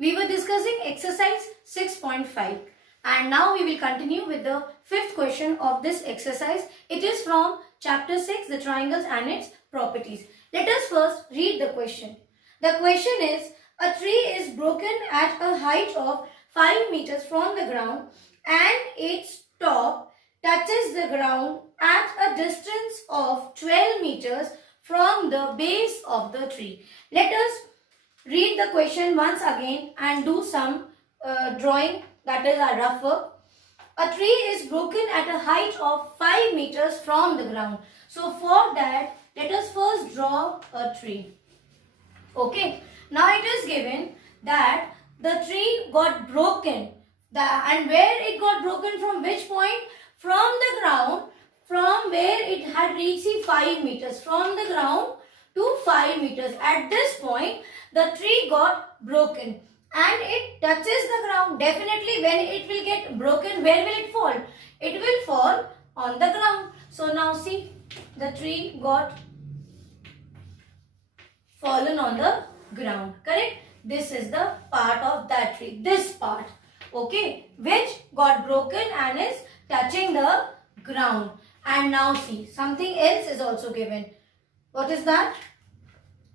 We were discussing exercise 6.5 and now we will continue with the fifth question of this exercise. It is from chapter 6, the triangles and its properties. Let us first read the question. The question is, a tree is broken at a height of 5 meters from the ground and its top touches the ground at a distance of 12 meters from the base of the tree. Let us read the question once again and do some drawing, that is a rough work. A tree is broken at a height of 5 meters from the ground. So for that, let us first draw a tree. Okay. Now it is given that the tree got broken. And where it got broken, from which point? From the ground, from where it had reached 5 meters. From the ground to 5 meters. At this point, the tree got broken and it touches the ground. Definitely when it will get broken, where will it fall? It will fall on the ground. So now see, the tree got fallen on the ground. Correct? This is the part of that tree. This part. Okay. Which got broken and is touching the ground. And now see, something else is also given. What is that?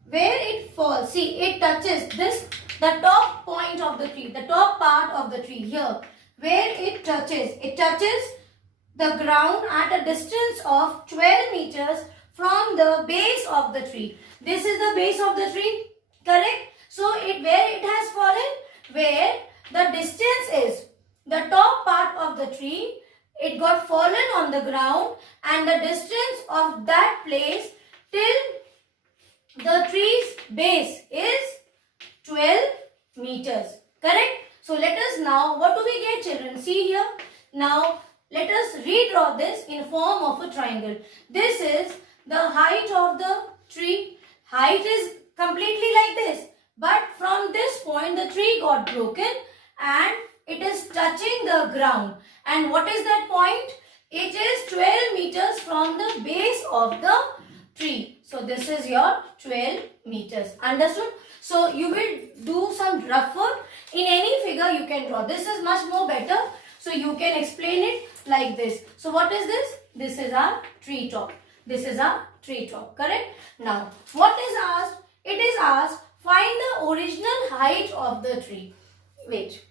Where it falls, see, it touches this, the top point of the tree, the top part of the tree here. Where it touches the ground at a distance of 12 meters from the base of the tree. This is the base of the tree, correct? So where it has fallen, where the distance is, the top part of the tree, it got fallen on the ground and the distance of that place till the tree's base is 12 meters. Correct? So let us now, what do we get, children? See here. Now let us redraw this in form of a triangle. This is the height of the tree. Height is completely like this. But from this point the tree got broken and it is touching the ground. And what is that point? It is 12 meters from the base of the tree. So this is your 12 meters. Understood? So you will do some rough work. In any figure you can draw. This is much more better. So you can explain it like this. So what is this? This is our tree top. This is our tree top. Correct? Now what is asked? It is asked, find the original height of the tree. Wait.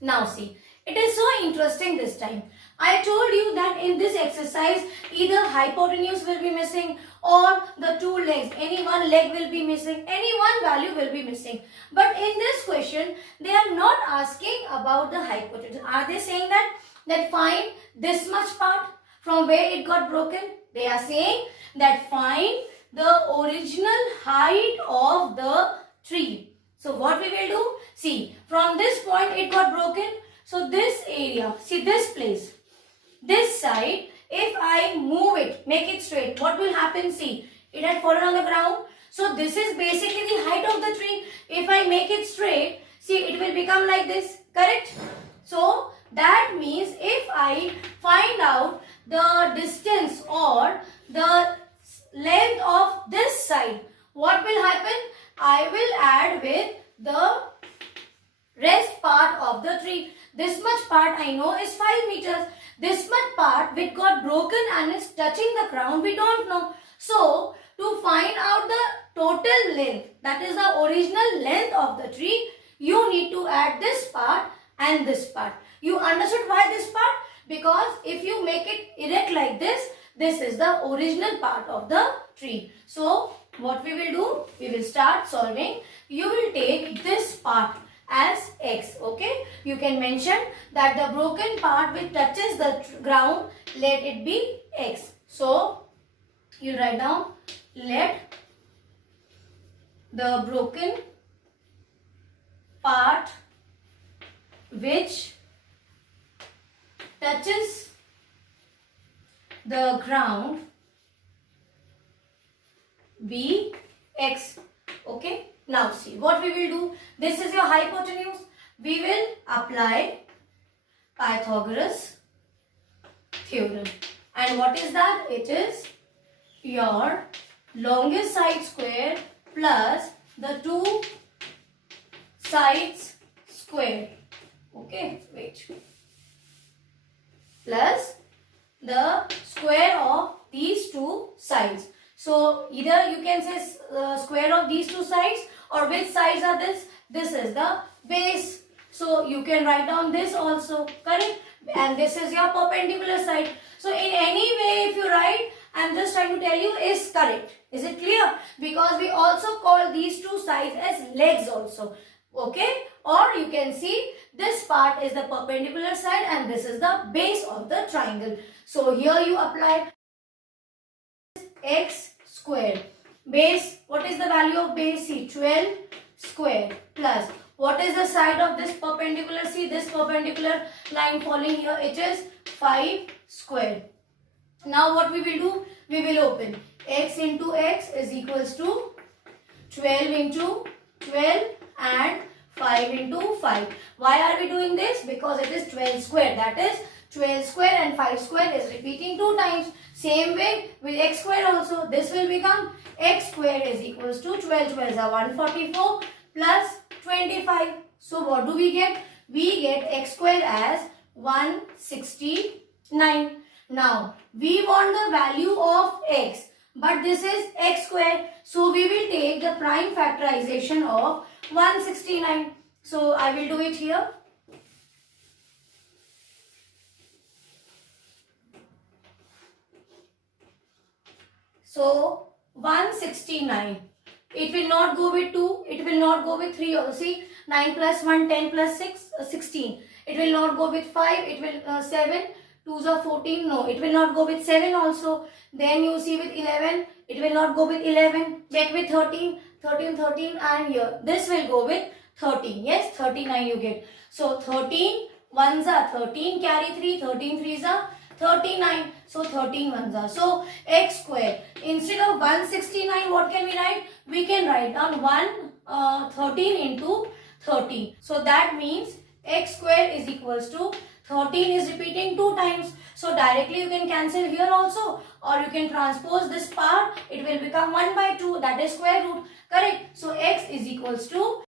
Now see. It is so interesting this time. I told you that in this exercise either hypotenuse will be missing or the two legs. Any one leg will be missing. Any one value will be missing. But in this question, they are not asking about the hypotenuse. Are they saying that find this much part from where it got broken? They are saying that find the original height of the tree. So what we will do? See, from this point it got broken. So this area, see this place, this side, if I move it, make it straight, what will happen? See, it had fallen on the ground. So this is basically the height of the tree. If I make it straight, see, it will become like this, correct? So that means if I find out the distance or the length of this side, what will happen? I will add with the rest part of the tree. This much part I know is 5 meters. This much part which got broken and is touching the ground, we don't know. So to find out the total length, that is the original length of the tree, you need to add this part and this part. You understood why this part? Because if you make it erect like this, this is the original part of the tree. So what we will do? We will start solving. You will take this part as x. Okay, you can mention that the broken part which touches the ground, let it be x. So you write down, let the broken part which touches the ground be x. Okay. Now see, what we will do, this is your hypotenuse. We will apply Pythagoras theorem. And what is that? It is your longest side square plus the two sides squared. Okay, wait. Plus the square of these two sides. So either you can say square of these two sides, or which sides are this? This is the base. So you can write down this also, correct? And this is your perpendicular side. So in any way if you write, I am just trying to tell you is correct. Is it clear? Because we also call these two sides as legs also. Okay? Or you can see this part is the perpendicular side and this is the base of the triangle. So here you apply x square. Base, what is the value of base? See, 12 square plus what is the side of this perpendicular? See, this perpendicular line falling here, it is 5 square. Now what we will do? We will open x into x is equals to 12 into 12 and 5 into 5. Why are we doing this? Because it is 12 square. That is 12 square and 5 square is repeating 2 times. Same way with x square also. This will become x square is equals to 12 12s are 144 plus 25. So what do we get? We get x square as 169. Now we want the value of x, but this is x square. So we will take the prime factorization of 169. So I will do it here. So 169. It will not go with 2. It will not go with 3 also. See, 9 plus 1, 10 plus 6, 16. It will not go with 5. It will 7. 2s are 14. No, it will not go with 7 also. Then you see with 11. It will not go with 11. Check with 13. 13, 13 and here. This will go with 13. Yes, 39 you get. So 13 1s are 13. Carry 3. 13 3s are 39. So 13 1s are. So x square. Instead of 169, what can we write? We can write down 13 into 13. So that means x square is equals to 13 is repeating 2 times. So directly you can cancel here also, or you can transpose this part. It will become 1 by 2. That is square root. Correct. So x is equals to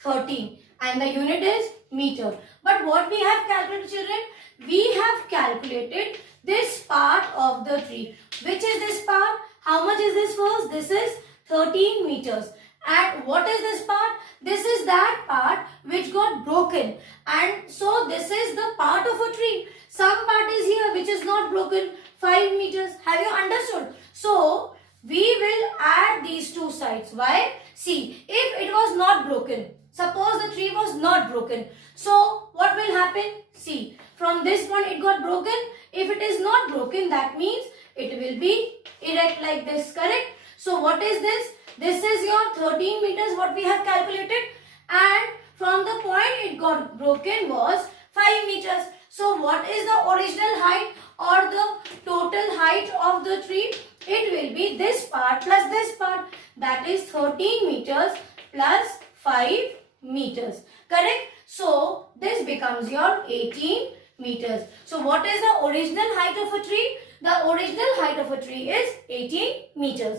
13 and the unit is meter. But what we have calculated, children? We have calculated this part of the tree. Which is this part? How much is this first? This is 13 meters. And what is this part? This is that part which got broken. And so this is the part of a tree. Some part is here which is not broken. 5 meters. Have you understood? So we will add these two sides. Why? See, if it was not broken, suppose the tree was not broken. So what will happen? See, from this point it got broken. If it is not broken, that means it will be erect like this. Correct? So what is this? This is your 13 meters what we have calculated, and from the point it got broken was 5 meters. So what is the original height or the total height of the tree? It will be this part plus this part, that is 13 meters plus 5 meters. Correct? So this becomes your 18 meters. So what is the original height of a tree? The original height of a tree is 18 meters.